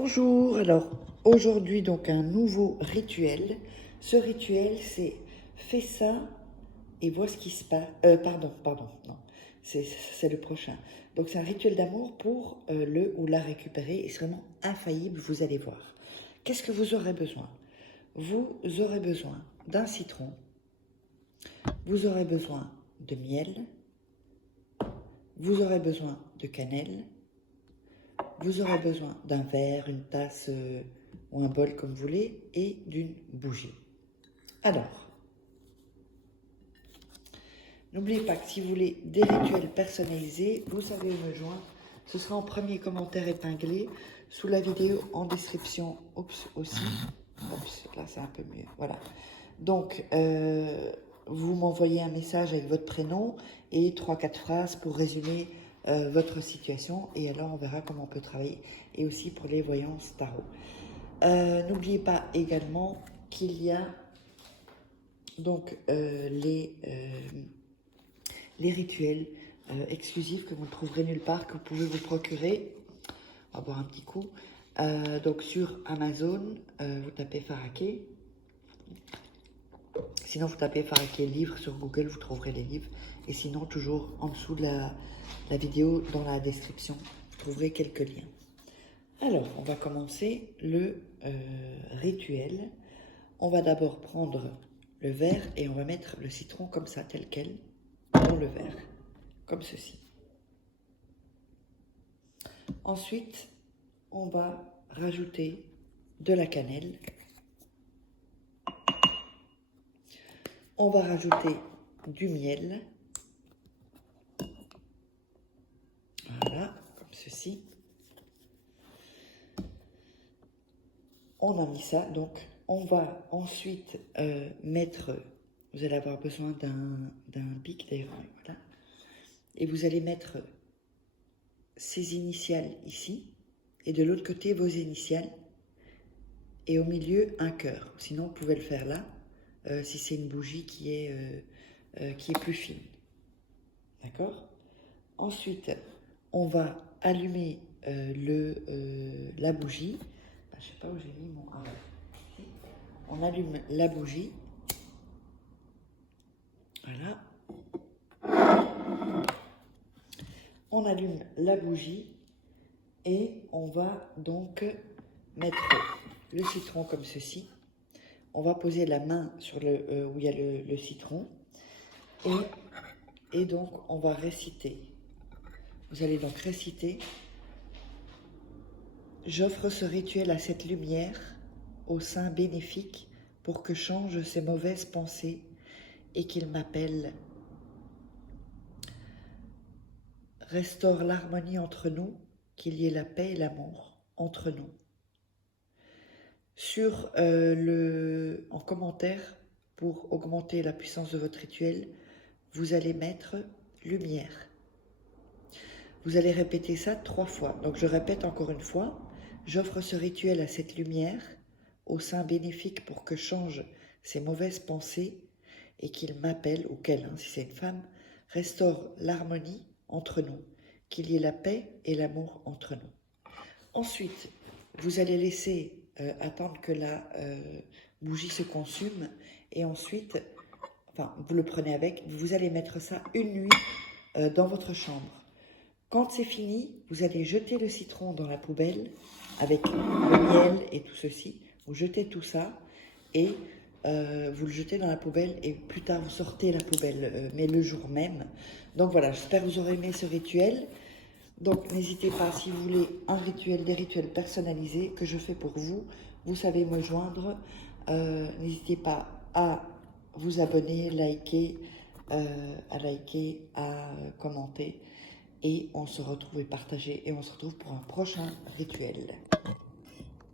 Bonjour, alors aujourd'hui donc un nouveau rituel. Ce rituel c'est fais ça et vois ce qui se passe. Pardon, non, c'est le prochain. Donc c'est un rituel d'amour pour le ou la récupérer et c'est vraiment infaillible, vous allez voir. Qu'est-ce que vous aurez besoin? Vous aurez besoin d'un citron, vous aurez besoin de miel, vous aurez besoin de cannelle, vous aurez besoin d'un verre, une tasse ou un bol comme vous voulez et d'une bougie. Alors, n'oubliez pas que si vous voulez des rituels personnalisés, vous savez où me joindre. Ce sera en premier commentaire épinglé sous la vidéo en description. Oups, aussi. Oups, là c'est un peu mieux. Voilà. Donc, vous m'envoyez un message avec votre prénom et 3-4 phrases pour résumer votre situation. Et alors, on verra comment on peut travailler. Et aussi pour les voyances tarot. N'oubliez pas également qu'il y a donc les rituels exclusifs que vous ne trouverez nulle part, que vous pouvez vous procurer. On va boire un petit coup. Donc sur Amazon, vous tapez Faraké. Sinon, vous tapez Faraké livre sur Google, vous trouverez les livres. Et sinon, toujours en dessous de la vidéo, dans la description, vous trouverez quelques liens. Alors, on va commencer le rituel. On va d'abord prendre le verre et on va mettre le citron comme ça, tel quel, dans le verre, comme ceci. Ensuite, on va rajouter de la cannelle. On va rajouter du miel. Voilà, comme ceci. On a mis ça, donc on va ensuite mettre, vous allez avoir besoin d'un bic d'ailleurs, voilà. Et vous allez mettre ces initiales ici, et de l'autre côté vos initiales, et au milieu un cœur. Sinon vous pouvez le faire là, si c'est une bougie qui est plus fine. D'accord? Ensuite, on va allumer la bougie. Je ne sais pas où j'ai mis mon... Ah, on allume la bougie. Voilà. On allume la bougie et on va donc mettre le citron comme ceci. On va poser la main sur où il y a le citron et donc on va réciter. Vous allez donc réciter: j'offre ce rituel à cette lumière, au sein bénéfique, pour que changent ces mauvaises pensées et qu'il m'appelle. Restaure l'harmonie entre nous, qu'il y ait la paix et l'amour entre nous. En commentaire, pour augmenter la puissance de votre rituel, vous allez mettre lumière. Vous allez répéter ça 3 fois. Donc je répète encore une fois: j'offre ce rituel à cette lumière, au sein bénéfique, pour que changent ces mauvaises pensées et qu'il m'appelle, ou qu'elle, si c'est une femme, restaure l'harmonie entre nous, qu'il y ait la paix et l'amour entre nous. Ensuite, vous allez laisser attendre que la bougie se consume et ensuite, enfin, vous le prenez avec, vous allez mettre ça une nuit dans votre chambre. Quand c'est fini, vous allez jeter le citron dans la poubelle avec le miel et tout ceci. Vous jetez tout ça et vous le jetez dans la poubelle et plus tard vous sortez la poubelle, mais le jour même. Donc voilà, j'espère que vous aurez aimé ce rituel. Donc n'hésitez pas, si vous voulez des rituels personnalisés que je fais pour vous, vous savez me joindre. N'hésitez pas à vous abonner, à commenter. Et on se retrouve et partager et on se retrouve pour un prochain rituel.